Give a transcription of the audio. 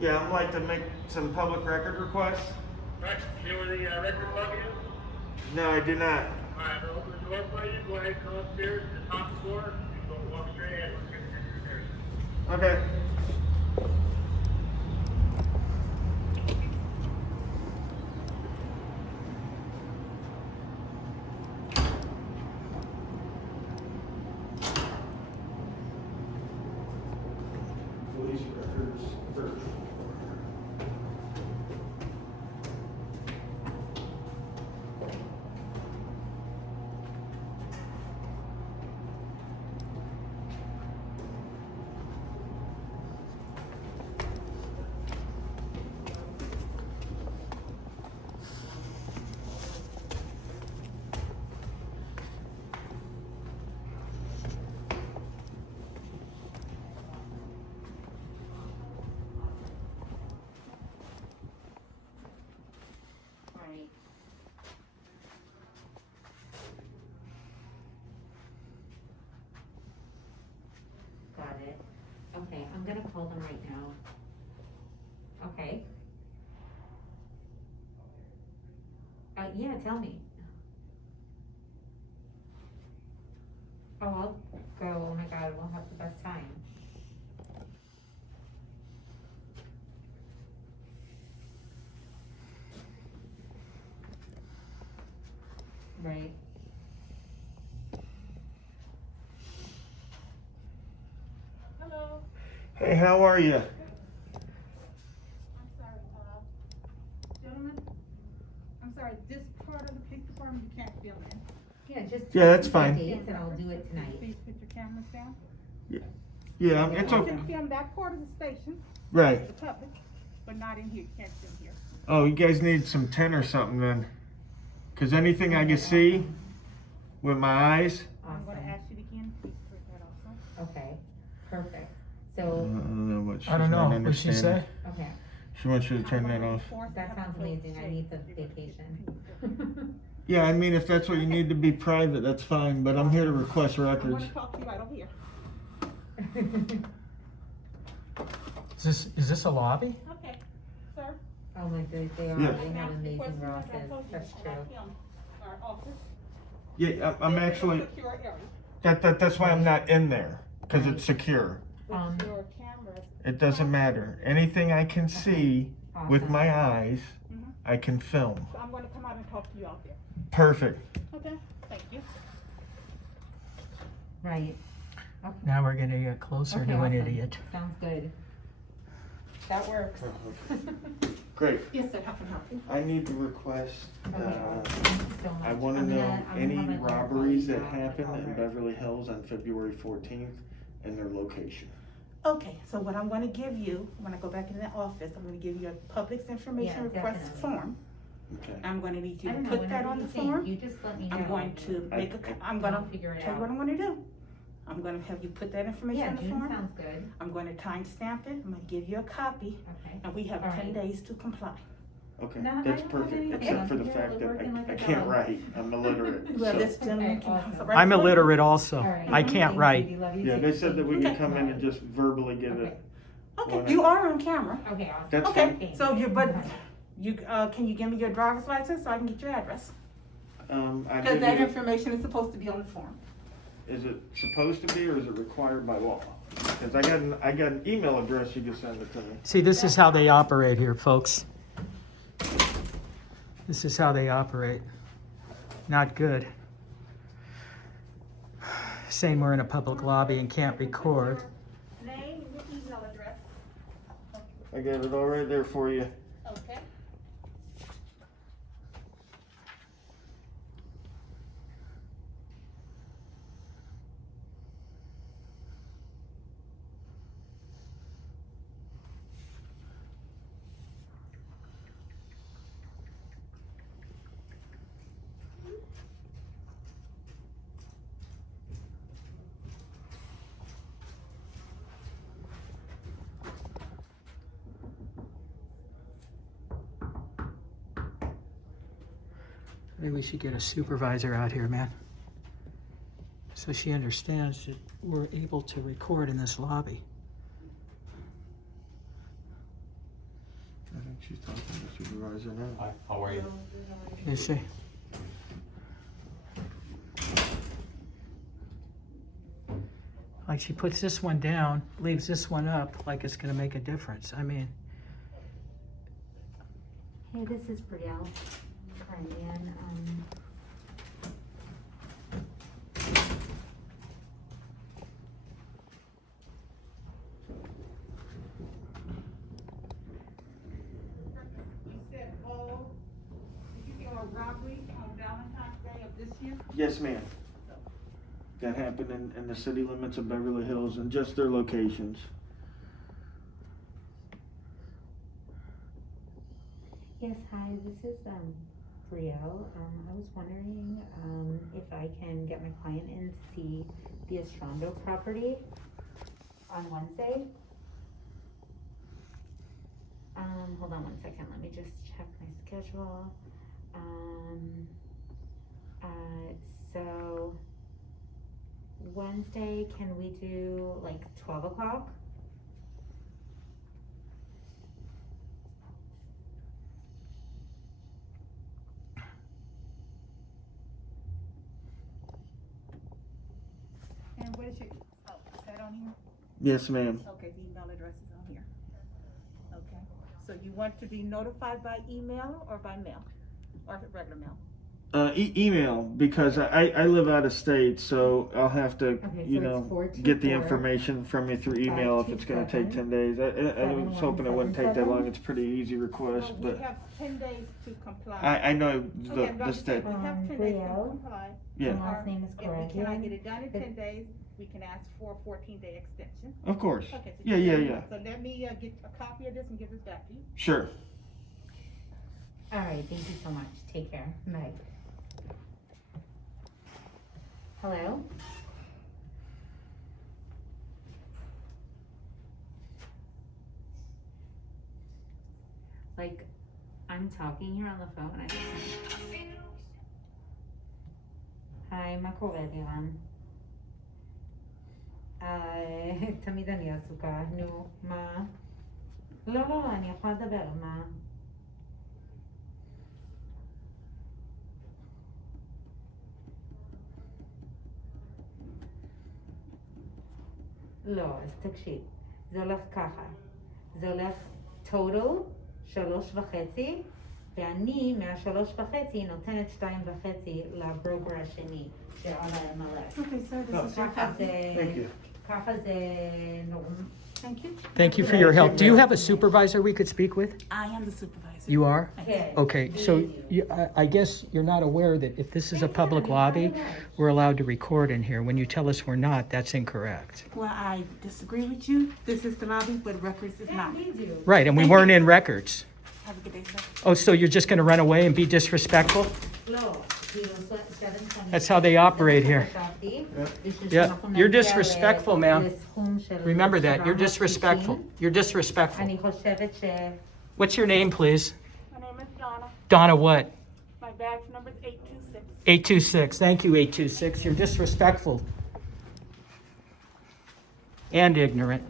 Yeah, I'd like to make some public record requests. Right, you know where the record plug is? No, I do not. Alright, I'll open the door for you. Go ahead, come upstairs to the top floor. You go walk straight ahead. We're going to get your Okay. Police records first. Got it. Okay, I'm gonna call them right now. Okay. Yeah, tell me. Oh, I'll go. Oh my God, we'll have the best time. Right. Hello. Hey, how are you? I'm sorry, gentlemen. I'm sorry, this part of the police department you can't film in. Yeah, just. Yeah, that's pick the fine. dates and I'll do it tonight. Please put your cameras down. Yeah, it's You okay. can film that part of the station, Right. the public, but not in here. You can't film here. Oh, you guys need some tin or something then? Cause anything I can see with my eyes. I'm gonna Awesome. ask you again, please put that also. Okay, perfect. I So, don't know what she's I don't know. not What'd she say? understanding. okay, She wants you to turn that I'm gonna off. enforce that have sounds a closed amazing. I shade. need the You're gonna get vacation. Yeah, I mean, if that's what you need to be private, that's fine, but I'm here to request I'm records. gonna talk to you right over here. Is this a lobby? Okay, sir. Oh my goodness, they are. Yeah. They have Now, the amazing question is, I rosters. told you That's about true. him, our office. Yeah, I'm This is a actually, secure area. that's why I'm not in there, cause it's secure. With Um, your cameras. It doesn't matter. Anything I can see with Awesome. my eyes, Mhm. I can film. So I'm gonna come out and talk to you out there. Perfect. Okay, thank you. Right. Okay. Now we're gonna get closer Okay, to an awesome. idiot. Sounds good. That works. Great. Yes, sir, how can I help you? I need to request, Okay, awesome. Thank you so much. I wanna I'm know gonna any have my lawyer call robberies you that now. happened I'll in call her. Beverly Hills on February 14th and their location. Okay, so what I'm gonna give you, when I go back in the office, I'm gonna give you a public information Yeah, request definitely. form. Okay. I'm gonna need you I to don't know, put that whenever on you the think, form. you just let me know. I'm going to I- make I'm gonna I'll figure it tell you what out. I'm gonna do. I'm gonna have you put that information Yeah, on the June form. sounds good. I'm gonna time stamp it, I'm gonna give you a copy, Okay. and we have All 10 right. days to comply. Okay, No, I that's don't have perfect, anything. except for the I'm fact that working like I a can't dog. write. I'm illiterate. Well, so- this gentleman Okay, can. awesome. so right I'm before- illiterate also. Oh. All right. I can't Thanks, write. Judy. Love you Yeah, too. they said that we could Okay. come in and just verbally give Okay. it. Okay, you are on camera. Okay, awesome. That's Okay, fine. so you, can you give me your driver's license so I can get your address? I Because give that you- information is supposed to be on the form. Is it supposed to be or is it required by law? Cause I got an email address you can send it to me. See, this is how they operate here, folks. This is how they operate. Not good. Saying we're in a public lobby and can't record. Name and your email address. I got it all right there for you. Okay. I think we should get a supervisor out here, man. So she understands that we're able to record in this lobby. She's talking to the supervisor now. Hi, how are you? Is she? Like she puts this one down, leaves this one up, like it's gonna make a difference. I mean, Hey, this is Brielle. Hi, man. You said, oh, did you get a robbery on Valentine's Day of this year? Yes, ma'am. That happened in the city limits of Beverly Hills and just their locations. Yes, hi, this is, Brielle. I was wondering, if I can get my client in to see the Estrando property on Wednesday. Hold on one second, let me just check my schedule. So Wednesday, can we do like 12 o'clock? And what is your, oh, is that on here? Yes, ma'am. Okay, the email address is on here. Okay, so you want to be notified by email or by mail? Or regular mail? Email, because I live out of state, so I'll have to, Okay, you so know, it's 424 get the information from you through email if it's gonna take 10 days. I was hoping it wouldn't take that long. It's a pretty easy request, Well, but we have 10 days to comply. I know Okay, the right, state. we have 10 days to Brielle? comply. Yeah. My last name is If we cannot Corrigan. get it done in 10 days, we can ask for a 14-day extension. Of course. Okay, so Yeah. So let me get a copy of this and give this back to you. Sure. Alright, thank you so much. Take care. Bye. Hello? Like, I'm talking here on the phone. היי, מה קורה לירן? תמיד אני עסוקה, נו, מה? לא, אני יכולה לדבר, מה? לא, אז תקשיב, זה הולך ככה, זה הולך total 3.5, ואני מה3.5 נותנת 2.5 לברוקר השני, שעל ה-MLS. Okay, sir, this is your ככה copy. זה, ככה זה נורם. Thank you. thank you for your help. Do you have a supervisor we could speak with? I am the supervisor. You are? כן. Okay, so I guess you're not aware that if this is a public lobby, we're allowed to record in here. When you tell us we're not, that's incorrect. Well, I disagree with you. This is the lobby, but records is not. Right, and we weren't in records. Have a good day, sir. Oh, so you're just gonna run away and be disrespectful? לא, כאילו, 7.50. That's how they operate here. חשבתי, בשביל Yeah, שאנחנו you're נגיע disrespectful, ma'am. לסכום של Remember that, you're 760. disrespectful. You're disrespectful. אני חושבת ש... What's your name, please? My name is Donna. Donna what? My badge number is 826. 826, thank you, 826. You're disrespectful. And ignorant.